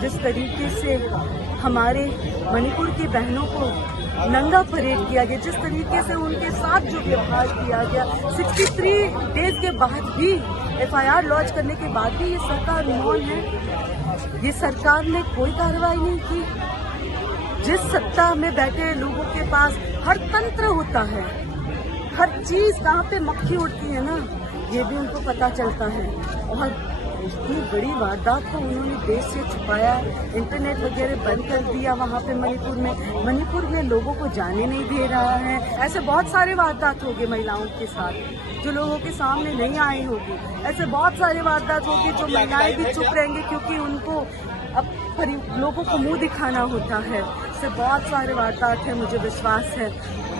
जिस तरीके से हमारे मणिपुर की बहनों को नंगा परेड किया गया, जिस तरीके से उनके साथ जो व्यवहार किया गया, 63 डेज के बाद भी FIR लॉन्च करने के बाद भी ये सरकार मौन है। ये सरकार ने कोई कार्रवाई नहीं की। जिस सत्ता में बैठे लोगों के पास हर तंत्र होता है, हर चीज कहाँ पे मक्खी उड़ती है ना, ये भी उनको पता चलता है। और इतनी बड़ी वारदात को उन्होंने देश से छुपाया, इंटरनेट वगैरह बंद कर दिया। वहाँ पे मणिपुर में लोगों को जाने नहीं दे रहा है। ऐसे बहुत सारे वारदात हो गए महिलाओं के साथ जो लोगों के सामने नहीं आई होगी। ऐसे बहुत सारे वारदात होगी जो महिलाएं भी चुप रहेंगी क्योंकि उनको अब लोगों को मुंह दिखाना होता है। ऐसे बहुत सारे वारदात है, मुझे विश्वास है।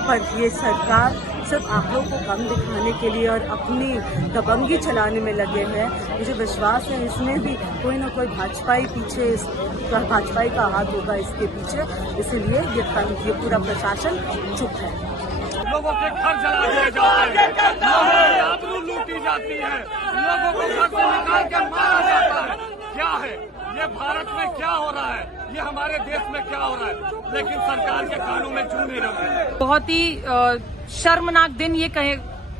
पर ये सरकार सिर्फ आंकड़ों को कम दिखाने के लिए और अपनी दबंगी चलाने में लगे हैं। मुझे विश्वास है इसमें भी कोई ना कोई भाजपाई का हाथ होगा इसके पीछे, इसलिए ये पूरा प्रशासन चुप है। लोगों के घर जला दिए जाते हैं, आबरू लूटी जाती है, लोगों को घर से निकाल के मारा जाता है। क्या है ये भारत में क्या हो रहा है, ये हमारे देश में क्या हो रहा है, लेकिन सरकार के कानों में चूं नहीं रहे। बहुत ही शर्मनाक दिन ये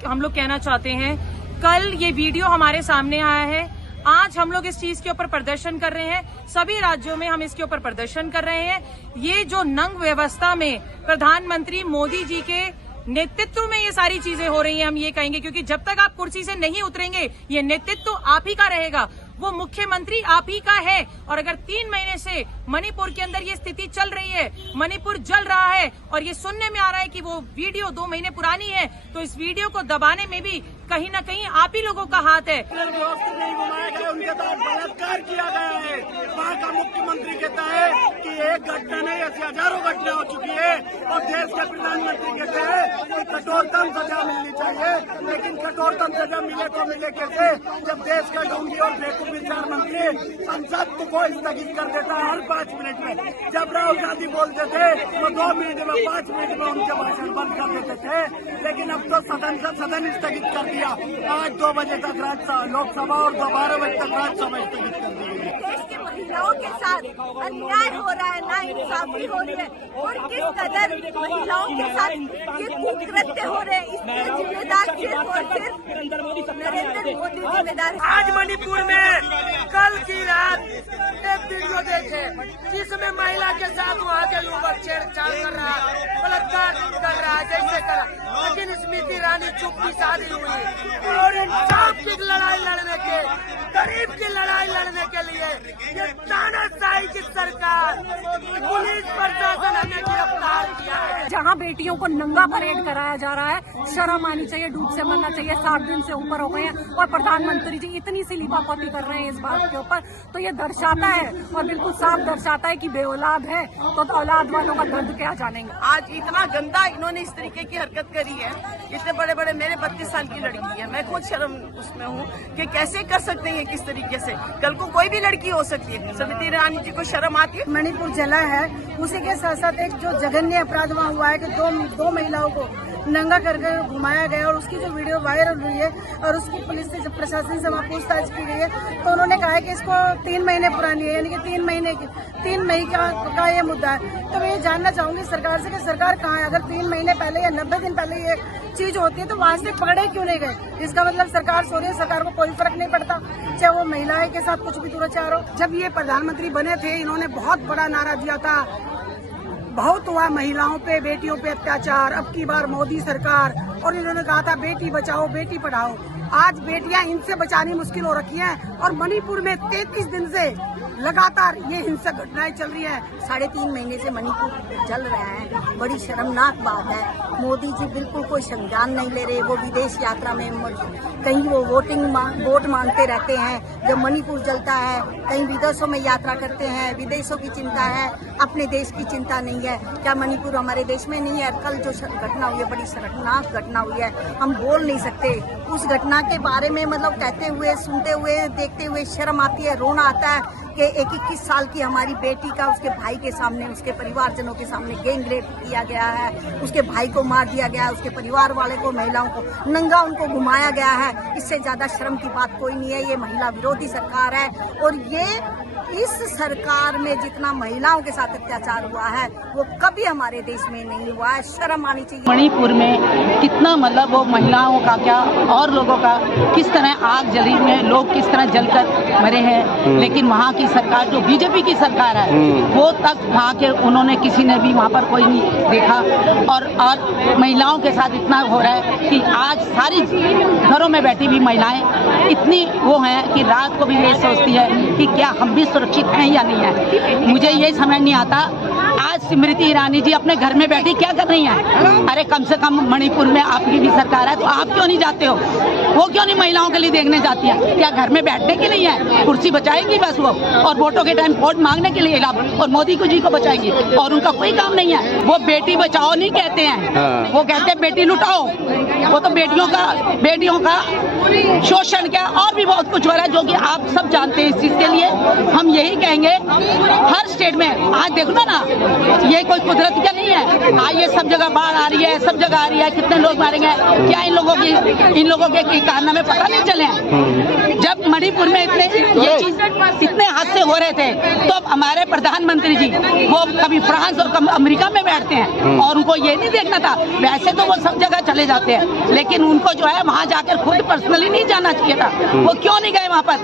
हम लोग कहना चाहते हैं। कल ये वीडियो हमारे सामने आया है, आज हम लोग इस चीज के ऊपर प्रदर्शन कर रहे हैं। सभी राज्यों में हम इसके ऊपर प्रदर्शन कर रहे हैं। ये जो नंग व्यवस्था में प्रधानमंत्री मोदी जी के नेतृत्व में ये सारी चीजें हो रही हैं, हम ये कहेंगे, क्योंकि जब तक आप कुर्सी से नहीं उतरेंगे ये नेतृत्व आप ही का रहेगा, वो मुख्यमंत्री आप ही का है। और अगर 3 महीने से मणिपुर के अंदर ये स्थिति चल रही है, मणिपुर जल रहा है और ये सुनने में आ रहा है कि वो वीडियो 2 महीने पुरानी है, तो इस वीडियो को दबाने में भी कहीं न कहीं आप ही लोगों का हाथ है। नहीं घुमाया गया, उनके साथ बलात्कार किया गया है। वहाँ का मुख्यमंत्री कहता है कि एक घटना नहीं, ऐसी हजारों घटना हो चुकी है। और देश के प्रधानमंत्री कहते हैं कि कठोरतम सजा मिलनी चाहिए, लेकिन कठोरतम सजा मिले तो मिले कैसे, जब देश का ढोंगी और बेवकूफ विचार मंत्री संसद को स्थगित कर देता है हर 5 मिनट में। जब राहुल गांधी बोलते थे तो 2 मिनट में 5 मिनट में उनके भाषण बंद कर देते थे, लेकिन अब तो सदन स्थगित कर दिया। आज 2 बजे तक लोकसभा और 12 बजे तक राज्यसभा स्थगित कर दी गई है। देश की महिलाओं के साथ अन्याय हो रहा है, नाइंसाफी हो रही है और किस कदर महिलाओं के साथ ये कुकृत्य हो रहे हैं, इसके जिम्मेदार सिर्फ और सिर्फ नरेंद्र मोदी जिम्मेदार है। आज मणिपुर में कल की रात एक वीडियो देखे जिसमें महिला के साथ वहाँ के युवक छेड़छाड़ कर रहा है, बलात्कार कर रहा है, जैसे कर रहा है। लेकिन स्मृति ईरानी चुप की शादी हुई और इंसाफ की लड़ाई लड़ने के, गरीब की लड़ाई लड़ने के लिए ये तानाशाही की सरकार पुलिस प्रशासन हमें गिरफ्तार किया है। जहाँ बेटियों को नंगा परेड कराया जा रहा है, शर्म आनी चाहिए, डूब से मरना चाहिए। 60 दिन से ऊपर हो गए हैं और प्रधानमंत्री जी इतनी सी लिपापोती कर रहे हैं इस बात के ऊपर, तो ये दर्शाता है और बिल्कुल साफ दर्शाता है कि बेऔलाद है तो औलाद वालों का दर्द क्या जानेंगे। आज इतना गंदा इन्होंने इस तरीके की हरकत करी है, इतने बड़े बड़े, मेरे 32 साल की लड़की है, मैं खुद शर्म उसमें हूँ कि कैसे कर सकते हैं किस तरीके से। कल को कोई भी लड़की हो सकती है, स्मृति ईरानी जी को शर्म आती है। मणिपुर जला है, उसी के साथ साथ एक जो जघन्य अपराध वहाँ हुआ है कि दो महिलाओं को नंगा करके घुमाया गया और उसकी जो वीडियो वायरल हुई है और उसकी पुलिस से जब प्रशासन से वहाँ पूछताछ की गई है तो उन्होंने कहा है कि इसको 3 महीने पुरानी है, यानी कि 3 मई का ये मुद्दा है। तो मैं ये जानना चाहूंगी सरकार से कि सरकार कहाँ है। अगर 3 महीने पहले या 90 दिन पहले ये चीज होती है तो वहाँ से पकड़े क्यों नहीं गए? इसका मतलब सरकार सो रही है, सरकार को कोई फर्क नहीं पड़ता, चाहे वो महिलाएं के साथ कुछ भी दुराचार हो। जब ये प्रधानमंत्री बने थे इन्होंने बहुत बड़ा नारा दिया था, बहुत हुआ महिलाओं पे, बेटियों पे अत्याचार, अब की बार मोदी सरकार, और इन्होंने कहा था बेटी बचाओ बेटी पढ़ाओ। आज बेटियां इनसे बचानी मुश्किल हो रखी हैं और मणिपुर में 33 दिन से लगातार ये हिंसक घटनाएं चल रही है। 3.5 महीने से मणिपुर जल रहा है, बड़ी शर्मनाक बात है। मोदी जी बिल्कुल कोई संज्ञान नहीं ले रहे, वो विदेश यात्रा में कहीं वो वोट मांगते रहते हैं। जब मणिपुर जलता है कहीं विदेशों में यात्रा करते हैं, विदेशों की चिंता है, अपने देश की चिंता नहीं है। क्या मणिपुर हमारे देश में नहीं है? कल जो घटना हुई है बड़ी शर्मनाक घटना हुई है, हम बोल नहीं सकते उस घटना के बारे में। मतलब कहते हुए, सुनते हुए, देखते हुए शर्म आती है, रोना आता है कि 21 साल की हमारी बेटी का उसके भाई के सामने, उसके परिवारजनों के सामने गैंग रेप किया गया है, उसके भाई को मार दिया गया है, उसके परिवार वाले को, महिलाओं को नंगा उनको घुमाया गया है। इससे ज्यादा शर्म की बात कोई नहीं है। ये महिला विरोधी सरकार है और ये इस सरकार में जितना महिलाओं के साथ अत्याचार हुआ है वो कभी हमारे देश में नहीं हुआ है। शर्म आनी चाहिए। मणिपुर में कितना मतलब वो महिलाओं का क्या और लोगों का किस तरह आग जली में लोग किस तरह जलकर मरे हैं, लेकिन वहाँ की सरकार जो बीजेपी की सरकार है वो तक वहाँ के उन्होंने किसी ने भी वहाँ पर कोई नहीं देखा। और महिलाओं के साथ इतना हो रहा है कि आज सारी घरों में बैठी हुई महिलाएं इतनी वो हैं कि रात को भी ये सोचती है कि क्या हम भी सुरक्षित हैं या नहीं है। मुझे ये समझ नहीं आता आज स्मृति ईरानी जी अपने घर में बैठी क्या कर रही हैं। अरे कम से कम मणिपुर में आपकी भी सरकार है तो आप क्यों नहीं जाते हो? वो क्यों नहीं महिलाओं के लिए देखने जाती हैं? क्या घर में बैठने के लिए है? कुर्सी बचाएंगी बस वो, और वोटों के टाइम वोट मांगने के लिए और मोदी जी को बचाएंगी, और उनका कोई काम नहीं है। वो बेटी बचाओ नहीं कहते हैं, वो कहते हैं बेटी लुटाओ। वो तो बेटियों का शोषण क्या और भी बहुत कुछ हो रहा है जो कि आप सब जानते हैं। इस चीज के लिए हम यही कहेंगे हर स्टेट में आज देखो ना, ये कोई कुदरत का नहीं है। आज ये सब जगह बाढ़ आ रही है, सब जगह आ रही है, कितने लोग मारेंगे। क्या इन लोगों के कारनामे पता नहीं चले हैं? जब मणिपुर में इतने हादसे हो रहे थे तो अब हमारे प्रधानमंत्री जी वो कभी फ्रांस और अमेरिका में बैठते हैं और उनको ये नहीं देखना था। वैसे तो वो सब जगह चले जाते हैं, लेकिन उनको जो है वहाँ जाकर खुद पर्सनली नहीं जाना चाहिए था। वो क्यों नहीं गए वहाँ पर?